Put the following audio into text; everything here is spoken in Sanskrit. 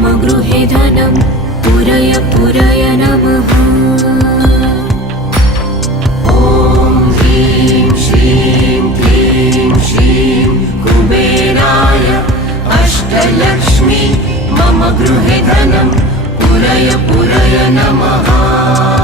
मम गृहे धनं पुरय पुरय नमः। ॐ ह्रीं श्रीं क्लीं श्रीं कुबेराय अष्टलक्ष्मी मम गृहे धनं पुरय पुरय नमः।